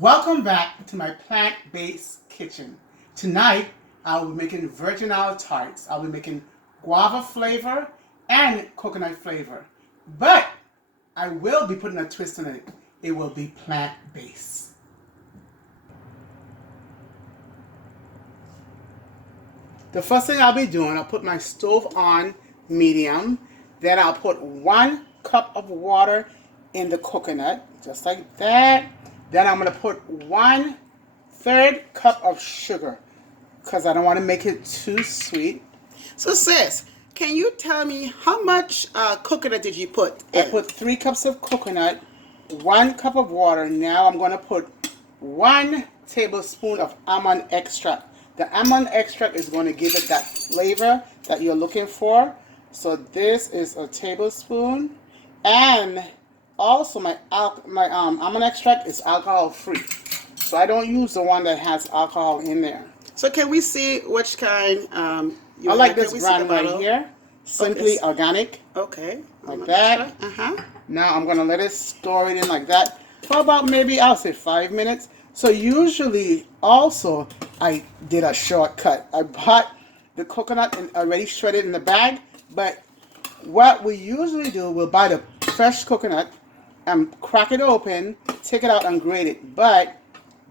Welcome back to my plant-based kitchen. Tonight, I will be making virgin olive tarts. I'll be making guava flavor and coconut flavor. But I will be putting a twist on it. It will be plant-based. The first thing I'll be doing, I'll put my stove on medium. Then I'll put 1 cup of water in the coconut, just like that. Then I'm going to put 1/3 cup of sugar because I don't want to make it too sweet. So sis, can you tell me how much coconut did you put I in? put 3 cups of coconut, 1 cup of water. Now I'm going to put 1 tablespoon of almond extract. The almond extract is going to give it that flavor that you're looking for. So this is a tablespoon, and also my almond extract is alcohol free. So I don't use the one that has alcohol in there. So can we see which kind you I like have? this brand right here, Simply Organic, Okay. like that. Now I'm going to let it store it in like that for about maybe, I'll say 5 minutes. So usually also I did a shortcut. I bought the coconut and already shredded in the bag, but what we usually do, we'll buy the fresh coconut and crack it open, take it out and grate it. But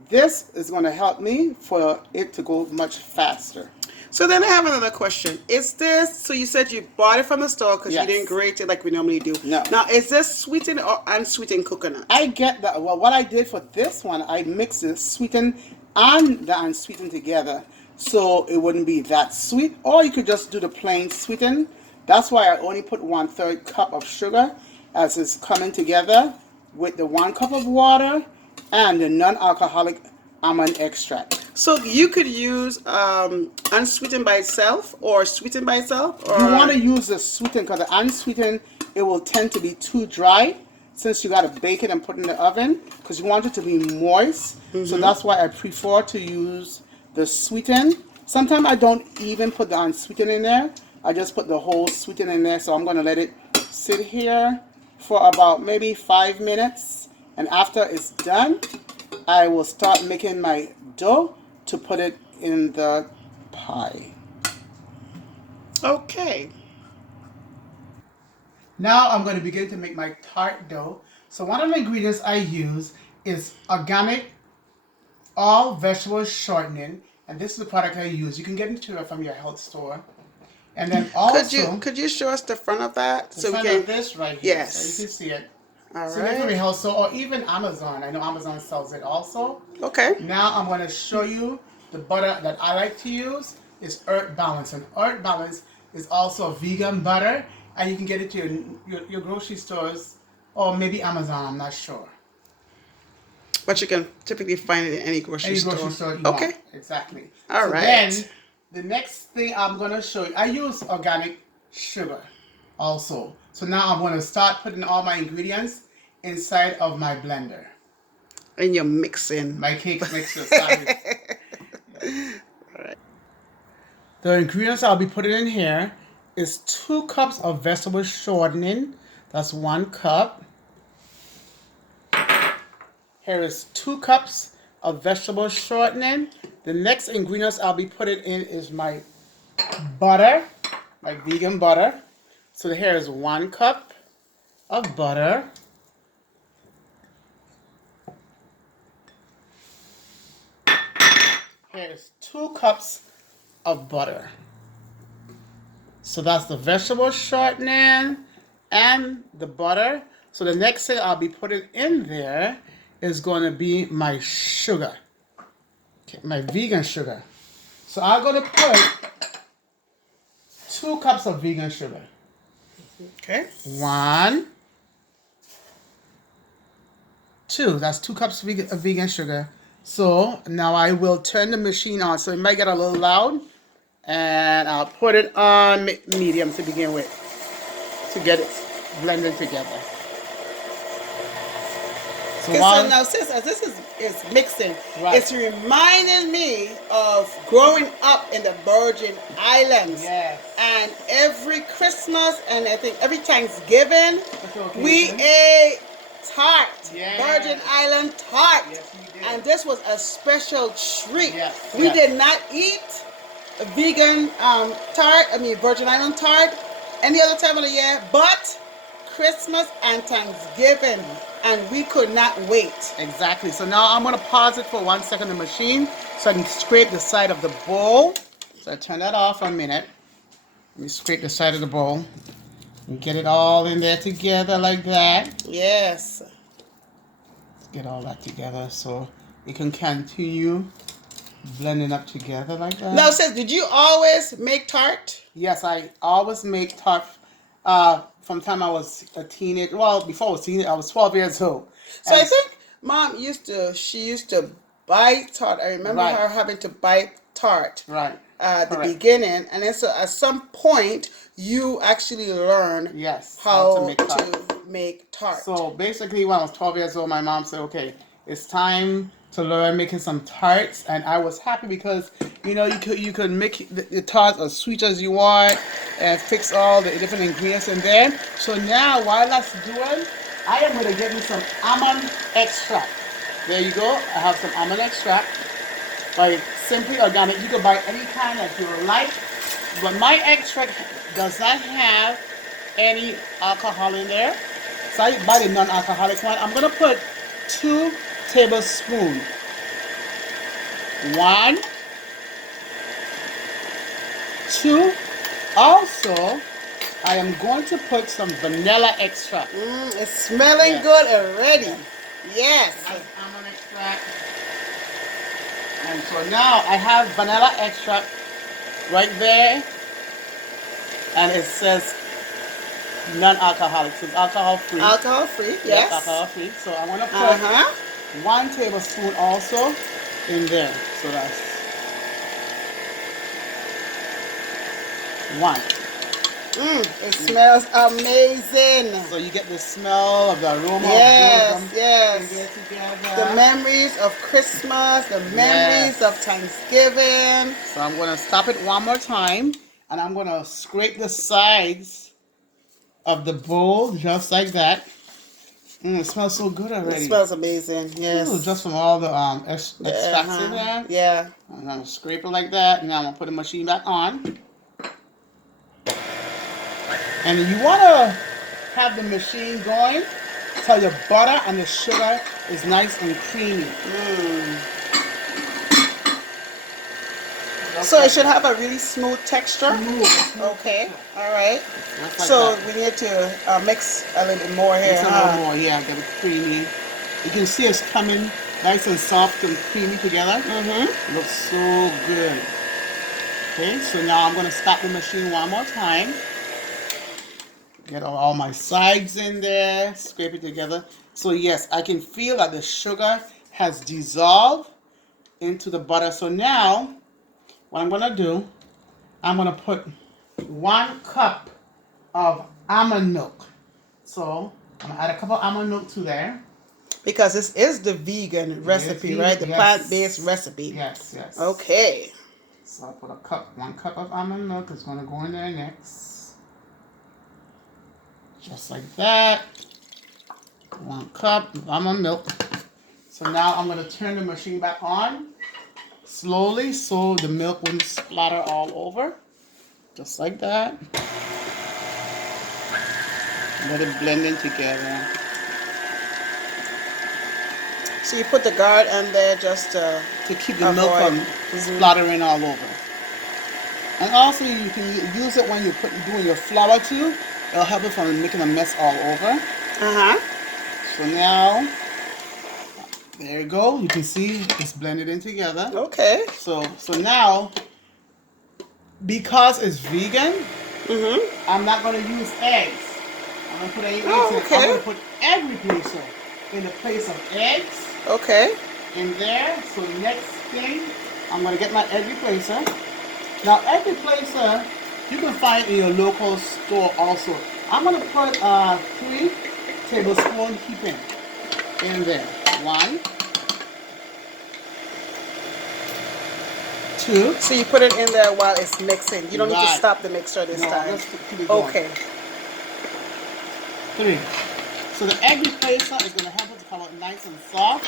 this is going to help me for it to go much faster. So then I have another question. Is this, so you said you bought it from the store because Yes. you didn't grate it like we normally do. No. Now, is this sweetened or unsweetened coconut? I get that. Well, what I did for this one, I mixed the sweetened and the unsweetened together, so it wouldn't be that sweet. Or you could just do the plain sweetened. That's why I only put 1/3 cup of sugar as it's coming together with the 1 cup of water and the non-alcoholic almond extract. So you could use unsweetened by itself or sweetened by itself? Or You want to use the sweetened because the unsweetened, it will tend to be too dry since you got to bake it and put it in the oven because you want it to be moist. So that's why I prefer to use the sweetened. Sometimes I don't even put the unsweetened in there. I just put the whole sweetened in there. So I'm going to let it sit here for about maybe 5 minutes. And after it's done, I will start making my dough to put it in the pie. Okay. Now I'm going to begin to make my tart dough. So one of the ingredients I use is organic all vegetable shortening, and this is the product I use. You can get it from your health store. And then also, Could you show us the front of that the front of this right here, Yes. so you can see it. All So get from your right. health store or even Amazon. I know Amazon sells it also. Okay. Now I'm going to show you the butter that I like to use is Earth Balance, and Earth Balance is also a vegan butter, and you can get it to your grocery stores or maybe Amazon. I'm not sure. But you can typically find it in any grocery store. Any grocery store you Okay. want. Exactly. All right. Then the next thing I'm going to show you, I use organic sugar also. So now I'm going to start putting all my ingredients inside of my blender. And you're mixing. My cake mixer, sorry. Alright. The ingredients I'll be putting in here is 2 cups of vegetable shortening. That's 1 cup. Here is 2 cups of vegetable shortening. The next ingredients I'll be putting in is my butter, my vegan butter. So here is 1 cup of butter. Here is 2 cups of butter. So that's the vegetable shortening and the butter. So the next thing I'll be putting in there is going to be my sugar, okay, my vegan sugar. So I'm going to put 2 cups of vegan sugar. Okay. 1, 2. That's 2 cups of vegan sugar. So now I will turn the machine on. So it might get a little loud. And I'll put it on medium to begin with, to get it blended together. So Okay, while, so now sis, as this is mixing, Right. it's reminding me of growing up in the Virgin Islands. Yes. And every Christmas and I think every Thanksgiving, Special we occasion. ate tart. Yes. Virgin Island tart. Yes, we did. And this was a special treat. Yes, We yes. did not eat a vegan tart, Virgin Island tart, any other time of the year, but Christmas and Thanksgiving. And we could not wait. Exactly. So now I'm going to pause it for 1 second, the machine, so I can scrape the side of the bowl. So I turn that off for a minute. Let me scrape the side of the bowl and get it all in there together like that. Yes. Get all that together so it can continue blending up together like that. Now, sis, did you always make tart? Yes, I always make tart from time I was a teenager. Well, before I was a teenager, I was 12 years old. So I think Mom used to buy tart. I remember Right. her having to buy tart. Right. At the Correct. beginning, and then so at some point you actually learn Yes, how make tart. to make tart. So basically, when I was 12 years old, my mom said, okay, it's time to learn making some tarts. And I was happy because, you could make the tarts as sweet as you want and fix all the different ingredients in there. So now, while that's doing, I am going to get me some almond extract. There you go. I have some almond extract. By Simply Organic. You can buy any kind that you like. But my extract does not have any alcohol in there. So I buy the non-alcoholic one. I'm going to put 2 tablespoons. 1, 2. Also, I am going to put some vanilla extract. It's smelling good already. Yes. That's almond extract. And so now I have vanilla extract right there. And it says non-alcoholic. So it's alcohol free. Alcohol free. Yes. Alcohol free. So I want to put 1 tablespoon also in there. So that's 1. It smells amazing. So you get the smell of the aroma Yes, of both yes. of them together. The memories of Christmas, the memories of Thanksgiving. So I'm going to stop it one more time, and I'm going to scrape the sides of the bowl just like that. It smells so good already. It smells amazing. Yes. Ooh, just from all the extracts in there. Yeah. I'm going to scrape it like that, and now I'm going to put the machine back on. And you want to have the machine going till your butter and the sugar is nice and creamy. So it should have a really smooth texture. Smooth. Okay. All right. Just like So that. we need to mix a little bit more here. Mix a little more, yeah, get it creamy. You can see it's coming nice and soft and creamy together. Mm-hmm. Looks so good. Okay, so now I'm going to stop the machine one more time. Get all my sides in there, scrape it together. So yes, I can feel that the sugar has dissolved into the butter. So now, what I'm going to do, I'm going to put 1 cup of almond milk. So I'm going to add a cup of almond milk to there. Because this is the vegan recipe, vegan, right? The yes. plant-based recipe. Yes, yes. Okay. So I'll put 1 cup of almond milk is going to go in there next. Just like that. 1 cup of almond milk. So now I'm going to turn the machine back on slowly so the milk wouldn't splatter all over. Just like that. Let it blend in together. So you put the guard in there just to keep the milk from splattering all over. And also you can use it when you're doing your flour too. It'll help it from making a mess all over. So now, there you go. You can see it's blended in together. Okay. So now, because it's vegan, I'm not going to use eggs. I'm going to put any eggs in. I'm going to put egg replacer in the place of eggs. Okay. In there. So next thing, I'm going to get my egg replacer. Now, egg replacer, you can find in your local store also. I'm going to put 3 tablespoons heaping in there. 1, 2. So you put it in there while it's mixing. You don't need to Right. stop the mixer this No, time. let's keep it going. Okay. 3. So the egg replacer is going to help it to come out nice and soft.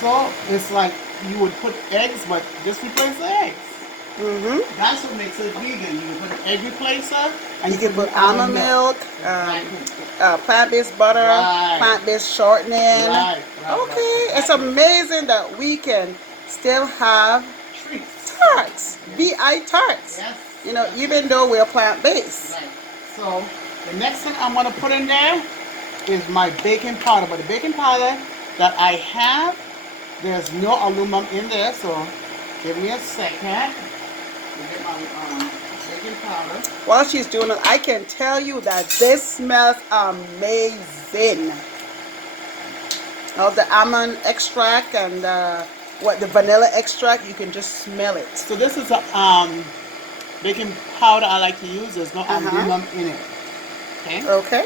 So it's like you would put eggs, but just replace the eggs. That's what makes it vegan. You can put an egg replacer, and You can put almond milk, plant-based butter, Right. plant-based shortening. Right, Okay, it's amazing that we can still have treats. tarts, VI tarts. Yes. You know, even though we're plant-based. Right. So the next thing I'm going to put in there is my baking powder. But the baking powder that I have, there's no aluminum in there. So give me a second. Get my baking powder. While she's doing it, I can tell you that this smells amazing. The almond extract and the vanilla extract, you can just smell it. So this is a baking powder I like to use. There's no aluminum in it. Okay. Okay.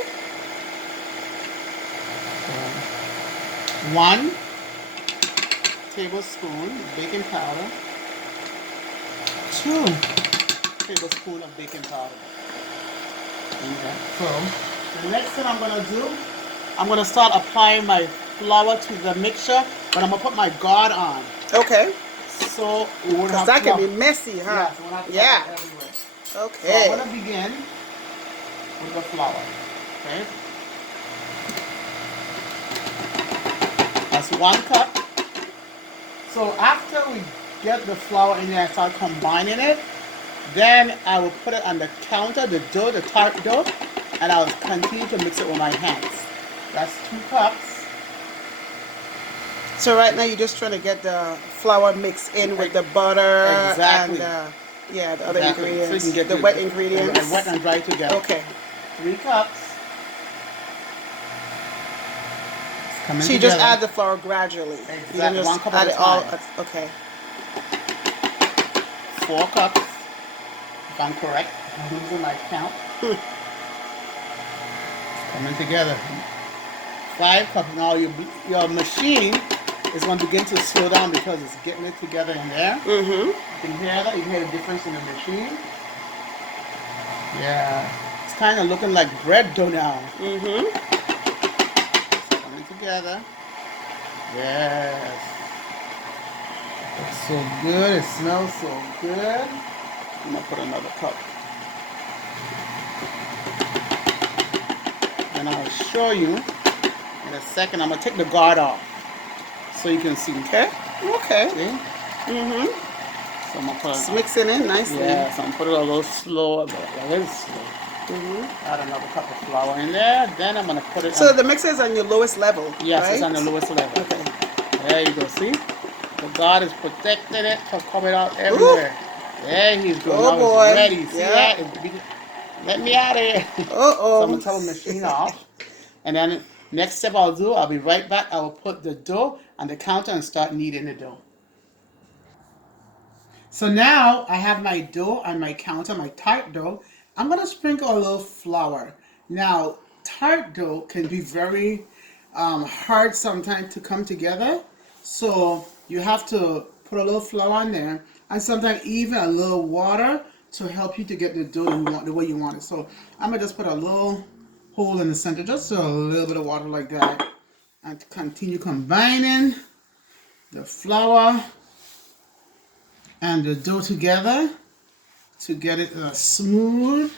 1 tablespoon baking powder. 2 tablespoons of baking powder. Okay. So the next thing I'm going to do, I'm going to start applying my flour to the mixture, but I'm going to put my guard on. Okay. So it won't have that can fluff. be messy, huh? Yes, it won't have Yeah. fluff everywhere. Okay. So I'm going to begin with the flour. Okay. That's 1 cup. So after we get the flour in there and start combining it, then I will put it on the counter, the dough, the tart dough, and I'll continue to mix it with my hands. That's 2 cups. So right now you're just trying to get the flour mixed in with the butter Exactly. and the other Exactly. ingredients, So you can get the wet ingredients. And wet and dry together. Okay. 3 cups. Coming So you just together. add the flour gradually. Exactly. You don't just 1 cup add at a it all. time. Okay. 4 cups. If I'm correct. I'm losing my count. Coming together. 5 cups. Now your machine is going to begin to slow down because it's getting it together in there. You can hear that. You can hear the difference in the machine. Yeah. It's kind of looking like bread dough now. It's coming together. Yes. It's so good. It smells so good. I'm going to put another cup. Then I'll show you in a second. I'm going to take the guard off so you can see. Okay. Okay. See? So I'm going to put It's mixing in nicely. yeah, so I'm going to put it a little slower, but a little slow. Add another cup of flour in there. Then I'm going to put it So on. the mixer is on your lowest level. Yes, right? it's on the lowest level. Okay. There you go. See? The guard is protecting it from coming out everywhere. There he's going. Oh, Now boy. it's ready. See Yeah. that? Let me out of here. Uh-oh. So I'm going to turn the machine off. And then next step I'll do, I'll be right back. I will put the dough on the counter and start kneading the dough. So now I have my dough on my counter, my tart dough. I'm going to sprinkle a little flour. Now, tart dough can be very hard sometimes to come together. So you have to put a little flour on there, and sometimes even a little water to help you to get the dough you want, the way you want it. So I'm going to just put a little hole in the center, just a little bit of water like that, and continue combining the flour and the dough together to get it smooth.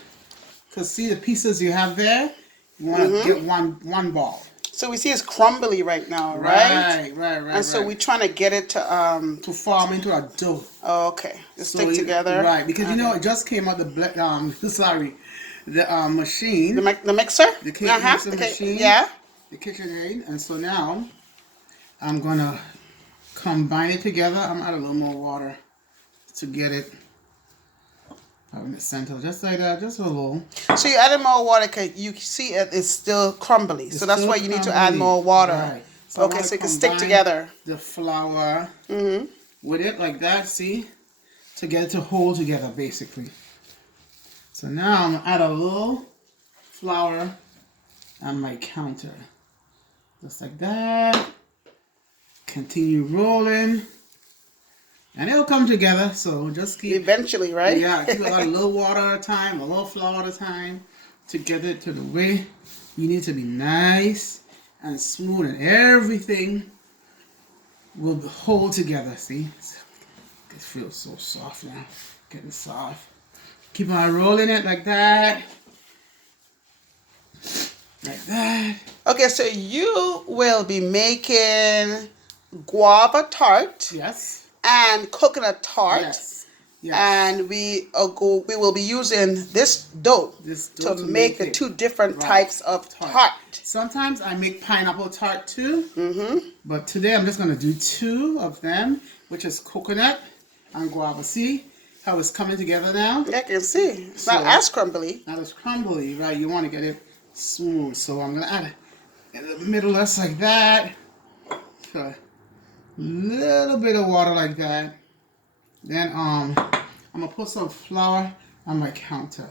Because see the pieces you have there, you want to get one ball. So we see it's crumbly right now, right? Right. And so we're trying to get it to form into a dough. Oh, okay. To stick together. Right, because you know it just came out the machine. The mixer? The mixer machine. Yeah. The KitchenAid, and so now I'm gonna combine it together. I'm add a little more water to get it in the center, just like that, just a little. So you added more water because you see it's still crumbly. So that's why you need to add more water. Right. So okay, so it can stick together. The flour with it like that, see? To get it to hold together, basically. So now I'm gonna add a little flour on my counter. Just like that. Continue rolling. And it'll come together, so just keep... Eventually, right? Yeah, keep a little water at a time, a little flour at a time, to get it to the way you need to be nice and smooth, and everything will hold together. See, it feels so soft now, getting soft. Keep on rolling it like that. Like that. Okay, so you will be making guava tart. Yes. And coconut tart. Yes. Yes. And we will be using this dough, to make the two different types of tart. Sometimes I make pineapple tart too. But today I'm just going to do two of them, which is coconut and guava. See how it's coming together now? Yeah, I can see. It's not as crumbly. Not as crumbly, right? You want to get it smooth. So I'm going to add it in the middle, just like that. So a little bit of water like that. Then I'm gonna put some flour on my counter.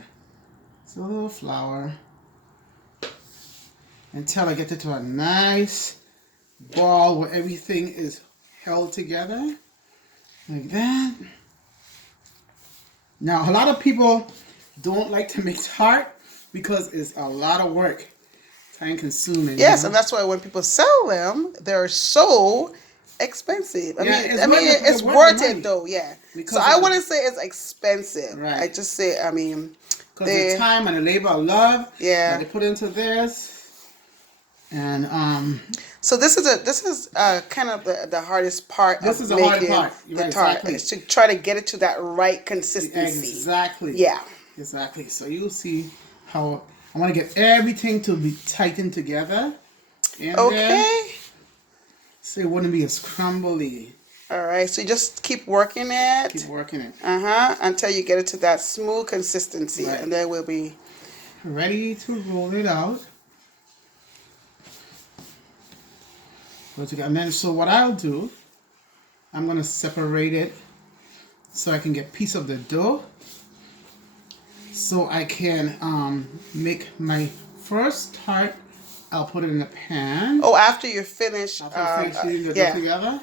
So a little flour until I get it to a nice ball where everything is held together like that. Now a lot of people don't like to make tart because it's a lot of work, time consuming. Yes, and that's why when people sell them, they're so expensive. I mean, it's worth it though. Yeah. Because so I wouldn't say it's expensive. Right. I just say, I mean, because the time and the labor of love. Yeah. That they put into this, and So this is kind of the hardest part. This is the hardest part. The tart is to try to get it to that right consistency. Exactly. Yeah. Exactly. So you'll see how I want to get everything to be tightened together. Okay. So it wouldn't be as crumbly. All right, so you just keep working it. Keep working it. Until you get it to that smooth consistency, right. And then we'll be ready to roll it out. And then, so what I'll do, I'm gonna separate it so I can get a piece of the dough, so I can make my first tart. I'll put it in the pan. Oh, after you're finished. After finish the dough together.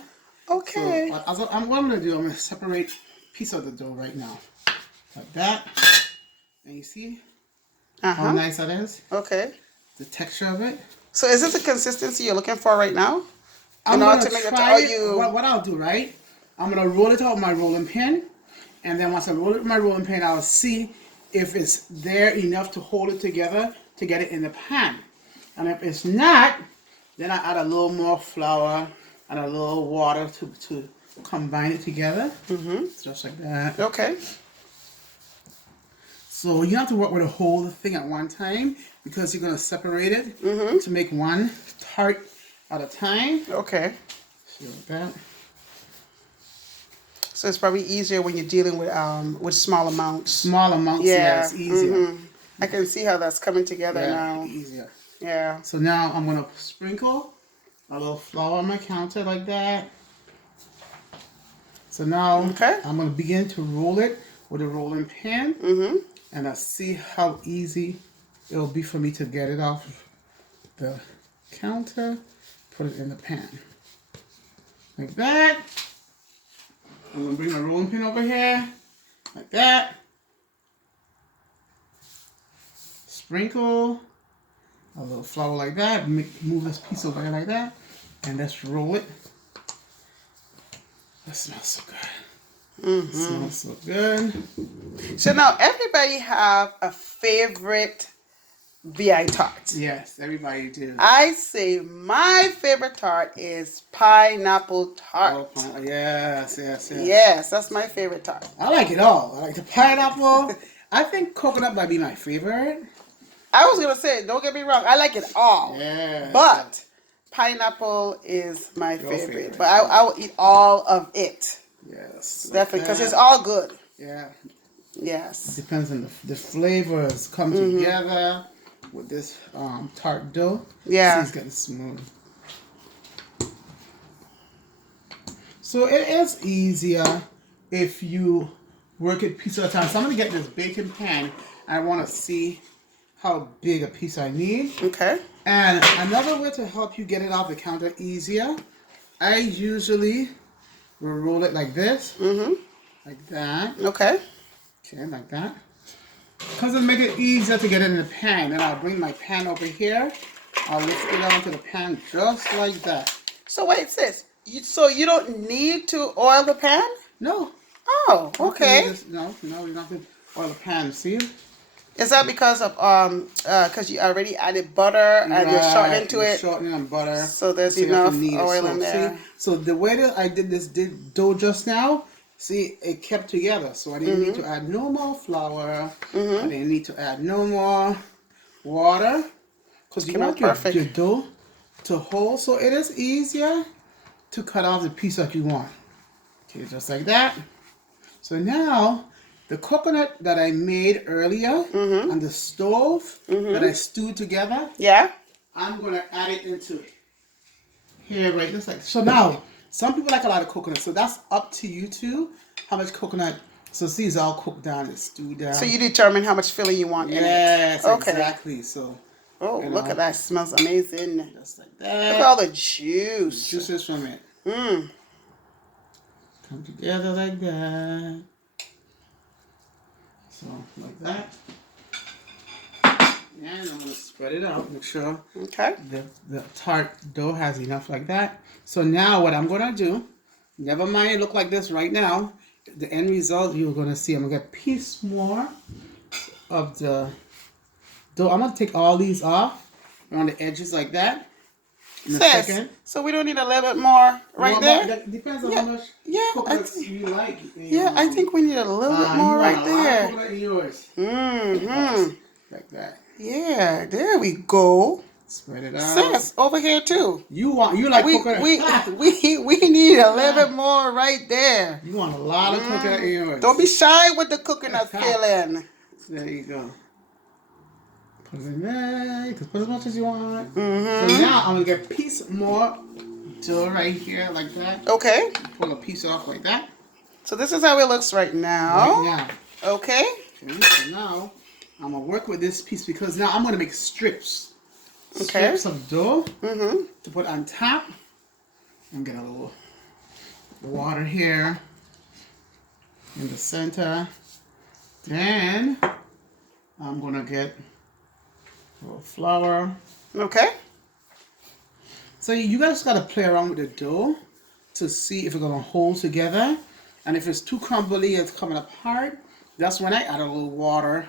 Okay. So what I'm going to separate a piece of the dough right now. Like that. And you see how nice that is? Okay. The texture of it. So is this the consistency you're looking for right now? I'm going to try it. What I'll do, right? I'm going to roll it out with my rolling pin. And then once I roll it with my rolling pin, I'll see if it's there enough to hold it together to get it in the pan. And if it's not, then I add a little more flour and a little water to combine it together. Just like that. Okay. So you have to work with the whole thing at one time because you're going to separate it to make one tart at a time. Okay. So like that. So it's probably easier when you're dealing with small amounts. Small amounts, yeah, it's easier. I can see how that's coming together now. Easier. Yeah. So now I'm going to sprinkle a little flour on my counter like that. So now I'm going to begin to roll it with a rolling pin. And I'll see how easy it'll be for me to get it off the counter, put it in the pan. Like that. I'm going to bring my rolling pin over here. Like that. Sprinkle a little flour like that. Move this piece over here like that. And let's roll it. That smells so good. Smells so good. So now everybody have a favorite VI tart. Yes, everybody do. I say my favorite tart is pineapple tart. Oh, yes. Yes, that's my favorite tart. I like it all. I like the pineapple. I think coconut might be my favorite. I was going to say, don't get me wrong, I like it all. Yeah. But pineapple is my favorite. But I will eat all of it. Yes. Definitely, because it's all good. Yeah. Yes. It depends on the flavors come together with this tart dough. Yeah. It's getting smooth. So it is easier if you work it piece at a time. So I'm going to get this baking pan. I want to see how big a piece I need. Okay. And another way to help you get it off the counter easier, I usually will roll it like this. Like that. Okay. Okay, like that. Because it'll make it easier to get it in the pan. And I'll bring my pan over here. I'll lift it onto the pan just like that. So wait, sis. So you don't need to oil the pan? No. Oh, okay. No, you don't have to oil the pan. See? Is that because of because you already added butter and you're shortening to it? Shortening and butter. So there's enough oil in there. See, so the way that I did this dough just now, see, it kept together. So I didn't need to add no more flour. I didn't need to add no more water. Because you want your dough to hold, so it is easier to cut off the piece that you want. Okay, just like that. So now, the coconut that I made earlier on the stove that I stewed together, I'm going to add it into here, right? Just like so. Now, some people like a lot of coconut, so that's up to you too. How much coconut? So see, it's all cooked down, it's stewed down. So you determine how much filling you want in it. Yes, exactly. So. Oh, look at that! It smells amazing. Just like that. Look at all the juice. The juices from it. Come together like that. So, like that. And I'm going to spread it out. Make sure the tart dough has enough like that. So now what I'm going to do, never mind it look like this right now. The end result you're going to see, I'm going to get a piece more of the dough. I'm going to take all these off around the edges like that. Sis, so we don't need a little bit more there? That depends on how much coconut you like. I think we need a little bit more right there. Yours. Like that. Yeah, there we go. Spread it out. Sis, over here too. You like coconut. We need a little bit more right there. You want a lot of coconut in yours. Don't be shy with the coconut filling. There you go. Put it in there. You can put as much as you want. So now I'm going to get a piece more dough right here like that. Okay. Pull a piece off like that. So this is how it looks right now. Okay. So now I'm going to work with this piece because now I'm going to make strips. Strips of dough to put on top. And get a little water here in the center. Then I'm going to get a little flour. Okay. So you guys got to play around with the dough to see if it's going to hold together. And if it's too crumbly, it's coming apart. That's when I add a little water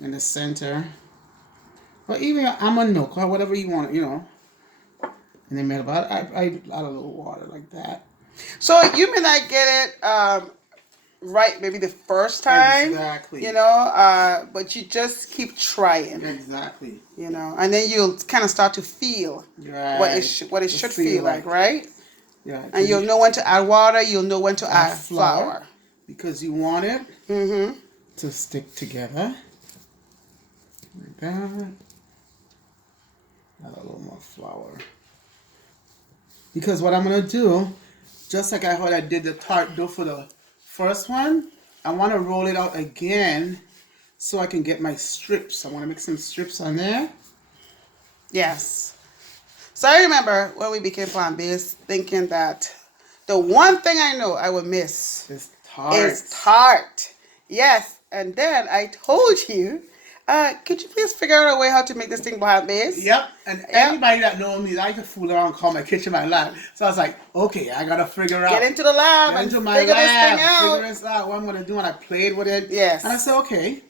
in the center. But even almond milk or whatever you want, And then maybe I add a little water like that. So you may not get it right maybe the first time. Exactly. But you just keep trying. Exactly. And then you'll kind of start to feel what it should feel like, right? Yeah. And you'll know when to add water, you'll know when to add flour. Because you want it to stick together. Like that. Add a little more flour. Because what I'm going to do, just like I did the tart dough for the first one, I want to roll it out again so I can get my strips. I want to make some strips on there. Yes. So I remember when we became PlantBase thinking that the one thing I know I would miss is tart. Yes. And then I told you, could you please figure out a way how to make this thing plant-based? Yep. And anybody that knows me, I can fool around, call my kitchen my lab. So I was like, okay, I gotta figure out. Get into the lab and figure this thing out. Figure this out. What I'm gonna do, and I played with it. Yes. And I said, okay,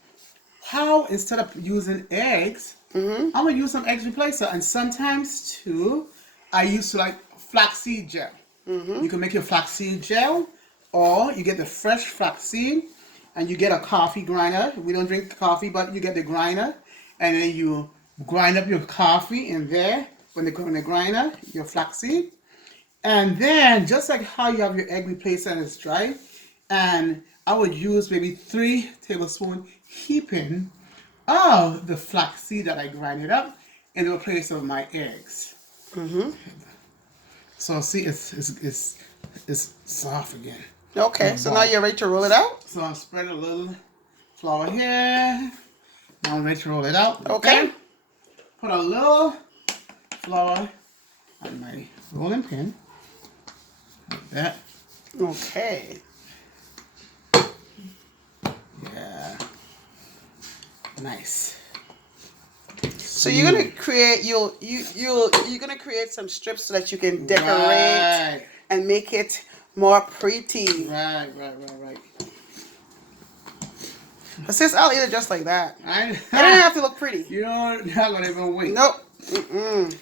how instead of using eggs, I'm gonna use some eggs replacer. And sometimes too, I use like flaxseed gel. You can make your flaxseed gel, or you get the fresh flaxseed. And you get a coffee grinder. We don't drink coffee, but you get the grinder. And then you grind up your coffee in there when the grinder, your flaxseed. And then, just like how you have your egg replacer and it's dry, and I would use maybe 3 tablespoons heaping of the flaxseed that I grinded up in the place of my eggs. So see, it's soft again. Okay, so now you're ready to roll it out? So I'll spread a little flour here. Now I'm ready to roll it out. Okay. Put a little flour on my rolling pin. Like that. Okay. Yeah. Nice. So you're gonna create you're gonna create some strips so that you can decorate Right. and make it more pretty. Right. But sis, I'll eat it just like that. I It doesn't have to look pretty. You don't not gonna even wait. Nope. Mm-mm.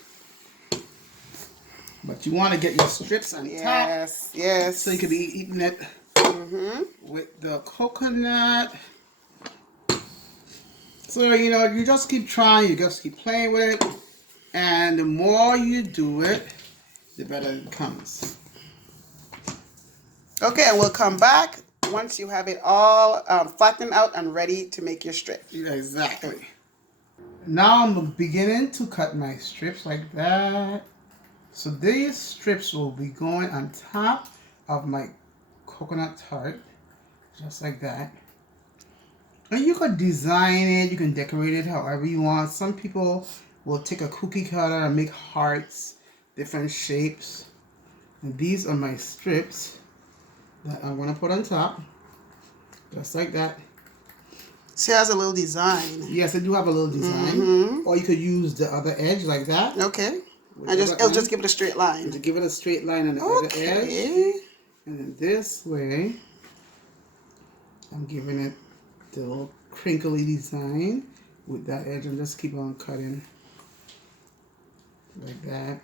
But you want to get your strips on top. Yes. So you could be eating it with the coconut. So, you know, you just keep trying, you just keep playing with it. And the more you do it, the better it becomes. Okay, and we'll come back once you have it all flattened out and ready to make your strip. Yeah, exactly. Now I'm beginning to cut my strips like that. So these strips will be going on top of my coconut tart, just like that. And you could design it, you can decorate it however you want. Some people will take a cookie cutter and make hearts, different shapes. And these are my strips that I'm going to put on top, just like that. See, it has a little design. Yes, I do have a little design. Or you could use the other edge like that. Okay. It'll just give it a straight line. To give it a straight line on the other edge. And then this way, I'm giving it the little crinkly design with that edge, and just keep on cutting like that.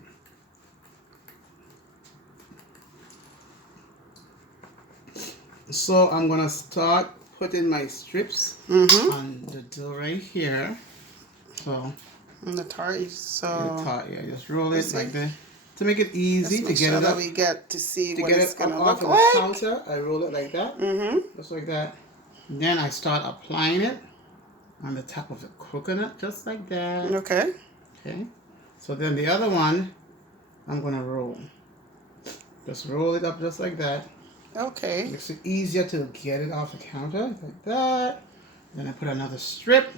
So I'm gonna start putting my strips on the dough right here. So and the tart, so the tart, yeah, just roll it like that to make it easy to get it up. We get to see what it's gonna off look of like. The counter, I roll it like that, just like that. And then I start applying it on the top of the coconut, just like that. Okay. Okay. So then the other one, I'm gonna roll. Just roll it up just like that. Okay. Makes it easier to get it off the counter, like that. Then I put another strip.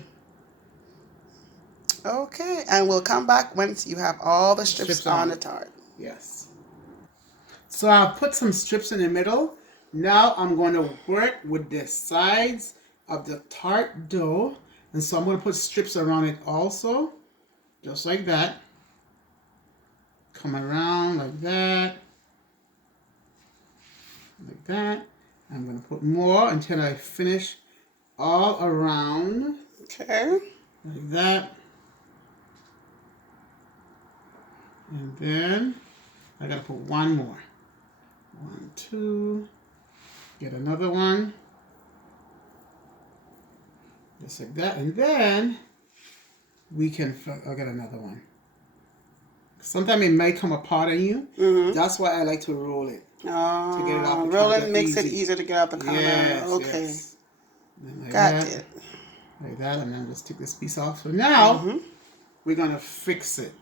Okay, and we'll come back once you have all the strips on the tart. Yes. So I'll put some strips in the middle. Now I'm going to work with the sides of the tart dough. And so I'm going to put strips around it also. Just like that. Come around like that. Like that. I'm going to put more until I finish all around. Okay. Like that. And then I got to put one more. 1, 2. Get another one. Just like that. And then we can, I'll get another one. Sometimes it might come apart on you. That's why I like to roll it. Oh, to get it off the rolling counter makes it easy. easier to get out the counter. Yes, okay. yes. Like Got that, it. Like that, and then just take this piece off. So now we're gonna fix it.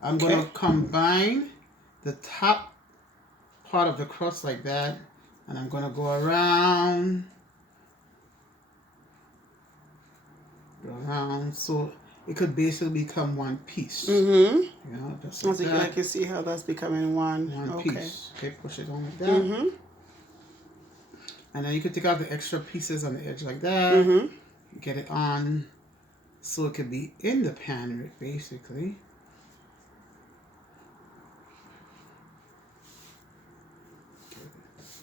I'm gonna combine the top part of the crust like that, and I'm gonna go around, so it could basically become one piece. You know, just like that. I can see how that's becoming one piece. Okay, push it on like that. And then you could take out the extra pieces on the edge like that. Get it on so it could be in the pan, basically.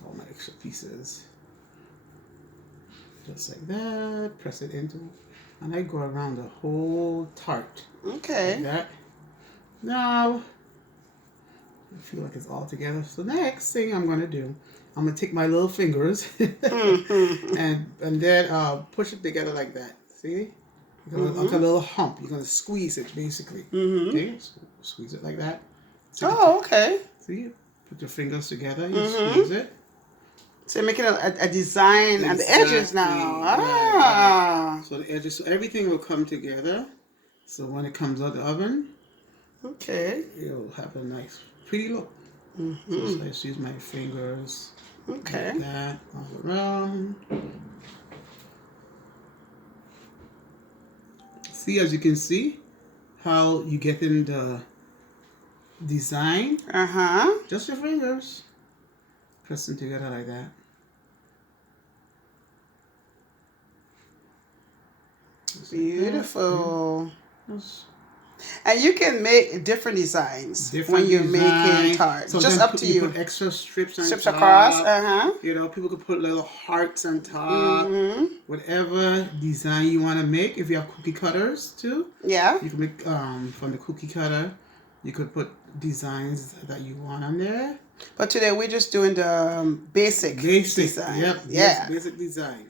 All my extra pieces. Just like that. Press it into, and I go around the whole tart. Okay. Like that. Now, I feel like it's all together. So next thing I'm gonna do, I'm gonna take my little fingers and then push it together like that. See? Like a little hump. You're gonna squeeze it basically. Okay? Squeeze it like that. Okay. See? Put your fingers together. You squeeze it. So you're making a design on the edges now. Right. So the edges, so everything will come together. So when it comes out the oven, it'll have a nice, pretty look. So I just use my fingers. Okay. Like that all around. See, as you can see, how you get in the design. Just your fingers. Press them together like that. Beautiful. Yes. And you can make different designs when you're making tarts. Sometimes Just up to you. Put extra strips on Strips top. across. You know, people could put little hearts on top. Whatever design you want to make. If you have cookie cutters too, Yeah. you can make from the cookie cutter. You could put designs that you want on there. But today we're just doing the basic design. Yep. Yeah. Yes, basic design.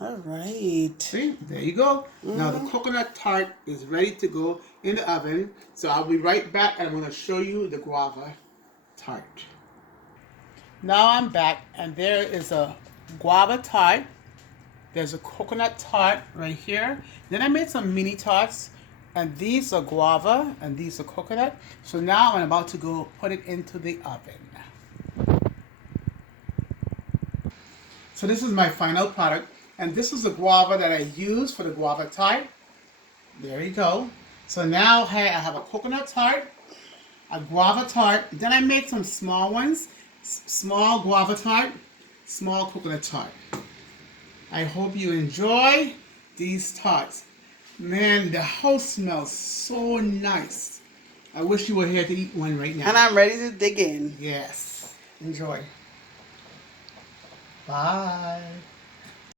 All right. See, there you go. Now the coconut tart is ready to go in the oven. So I'll be right back and I'm going to show you the guava tart. Now I'm back and there is a guava tart. There's a coconut tart right here. Then I made some mini tarts and these are guava and these are coconut. So now I'm about to go put it into the oven. So this is my final product. And this is the guava that I used for the guava tart. There you go. So now hey, I have a coconut tart, a guava tart. Then I made some small ones. Small guava tart, small coconut tart. I hope you enjoy these tarts. Man, the house smells so nice. I wish you were here to eat one right now. And I'm ready to dig in. Yes. Enjoy. Bye.